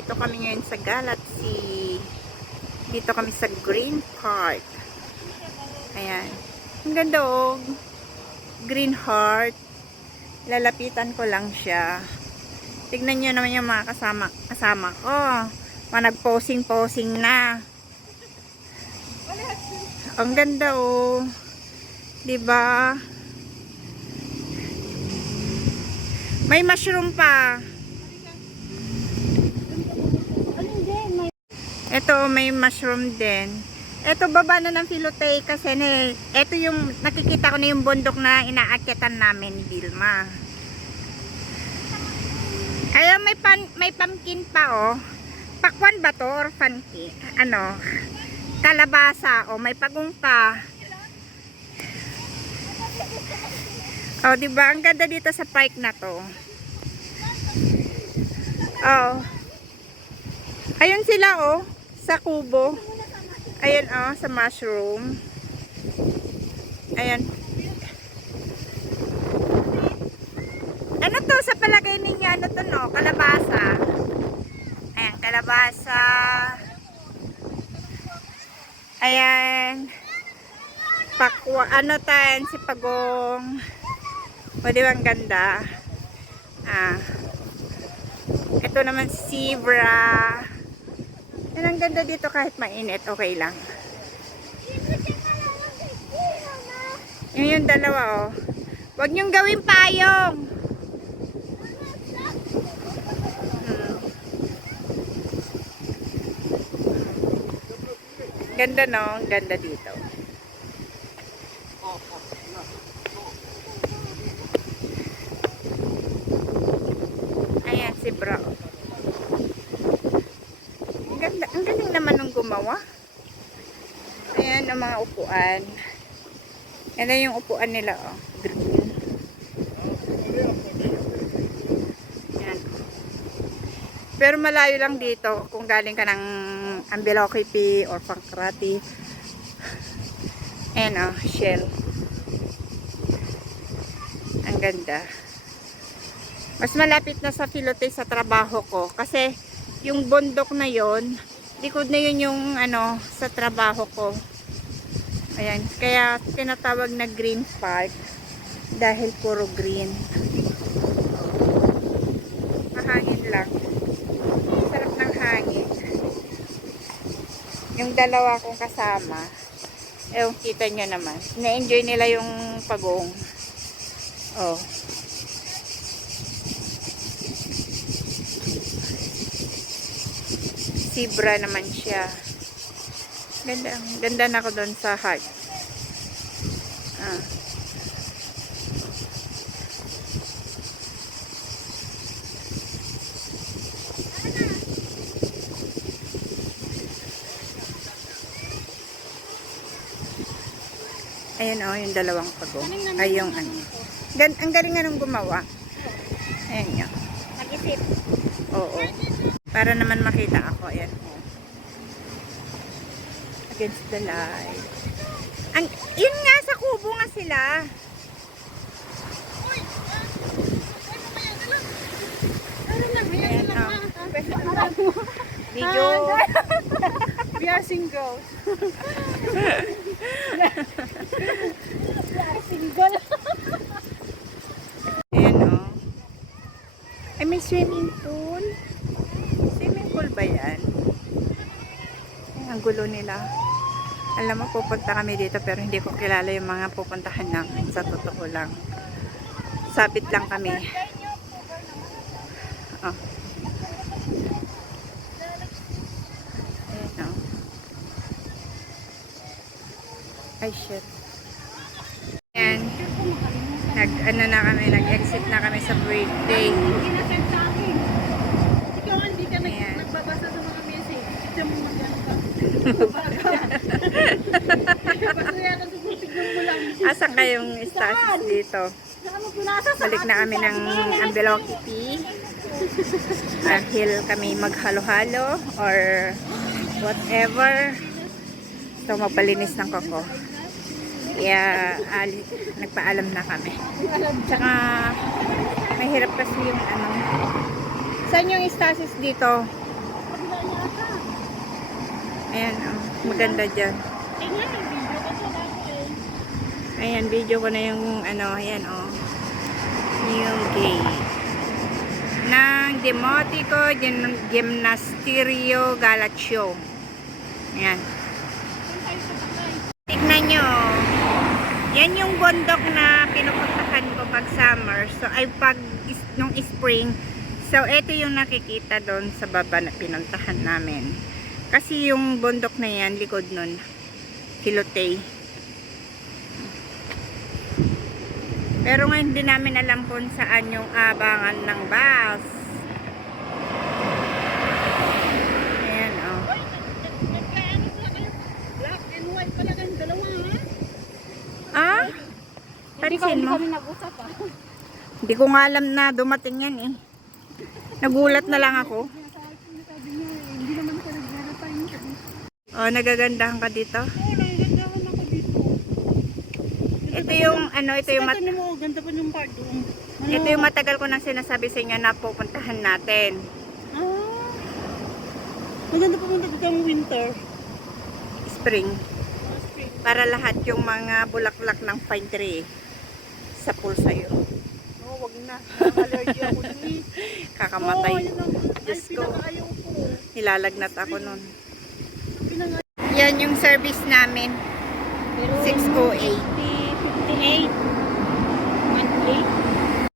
nandito kami ngayon sa Galaxy. Dito kami sa Green Park. Ayan. Ang ganda oh. Green Heart. Lalapitan ko lang siya. Tignan nyo naman yung mga kasama ko. Mga nag-posing-posing na. Ang ganda oh. Diba? May mushroom pa. Ito, may mushroom din. Ito, baba na ng Filote kasi ito yung nakikita ko na yung bundok na inaakyatan namin ni Vilma. Ayun, may pumpkin pa oh. Pakwan ba to or pumpkin? Ano? Kalabasa oh, may pagong pa. Oh, diba? Ang ganda dito sa park na to. Oh. Ayun sila oh, sa kubo. Ayun oh, sa mushroom. Ayun. Ano to sa palagay ninyo? Ano to no? Kalabasa. Ayan, kalabasa. Ayan. Pakwa, ano tayo, si Pagong. O, di ba ang ganda? Ito naman si Zebra. Yan ang ganda dito kahit mainit. Okay lang. Yan yung dalawa oh. Huwag niyong gawin payong. Ganda no? Ang ganda dito. Ayan si Bro. Ang galing naman nung gumawa. Ayan ang mga upuan. Ayan yung upuan nila oh. Green. Ayan. Pero malayo lang dito kung galing ka ng Ambeloquipi or Pancrati. Ayan oh, shell. Ang ganda. Mas malapit na sa Filote sa trabaho ko kasi yung bundok na yon, likod na yun yung ano sa trabaho ko. Ayan, kaya tinatawag na Green Park dahil puro green. Mahangin lang. Sarap ng hangin. Yung dalawa kong kasama, kita nyo naman. Na-enjoy nila yung Pagong. Oh. Zebra naman siya. Ganda na ako doon sa heart. Ayan oh, yung dalawang Pagong. Ay, yung ano. Ang galing nga nung gumawa. Ayan yun. Nag-isip. Oo. Para naman makita ako. Ayan. Against the light. Yun nga, sa kubo nga sila. Ayan, video. We are single. We are single. Ayan o. Ay, may swimming pool. Swimming pool ba yan? Ay, ang gulo nila. Alam mo, pupunta kami dito pero hindi ko kilala yung mga pupuntahan namin. Sa totoo lang. Sabit lang kami. Oh. Ayan o. Ay, shit. Ayan. Ano na kami, nag-exit na kami sa birthday. Ginasend sa akin. Ikaw hindi ka nagbabasa sa mga message. Ito mo magyan ka. Basta yan ang tignan mo lang. Asan kayong status dito? Balik na kami ng Ambeloquipi. Dahil kami maghalo-halo or whatever. So, magpalinis ng koko. Kaya nagpaalam na kami. Tsaka mahirap kasi yung ano. Saan yung stasis dito? Ayan, oh. Maganda dyan. Eh nga, video ko to dati. Ayan, video ko na yung ano, ayan, oh. Yung gate. Ng Demotico Gimnasterio Galacio. Ayan. Tignan nyo. Yan yung bundok na pinupuntahan ko pag summer. So, ay pag nung spring. So, ito yung nakikita doon sa baba na pinuntahan namin. Kasi yung bundok na yan, likod nun, Hilotay. Pero ngayon hindi namin alam kung saan yung abangan ng bus. Ayan, oh. Nagkaano pala kayo? Black and white pala kayong dalawa, ha? Ah? Pansin mo? Hindi kami nag-usap, ha? Hindi ko nga alam na dumating yan eh. Nagulat na lang ako. Sabi niya, hindi naman ako nag-verify niya. Oh, nagagandahan ka dito. Oo, nagagandaan ako dito. Ito yung ano, ito yung Ito mo, ganda pa yung part doon. Ano? ito yung matagal ko nang sinasabi sa inyo na pupuntahan natin. Ah, maganda pa punta dito ang winter. Spring. Spring. Para lahat yung mga bulaklak ng pine tree sa pool sa'yo. Oo, wag na. Allergy ako dun eh. Kakamatay. Oo, yun ang Diyos ko. pinakaayaw ko. Nilalagnat ako nun. Pinanga- Yan yung service namin. Pero 608. 58 monthly.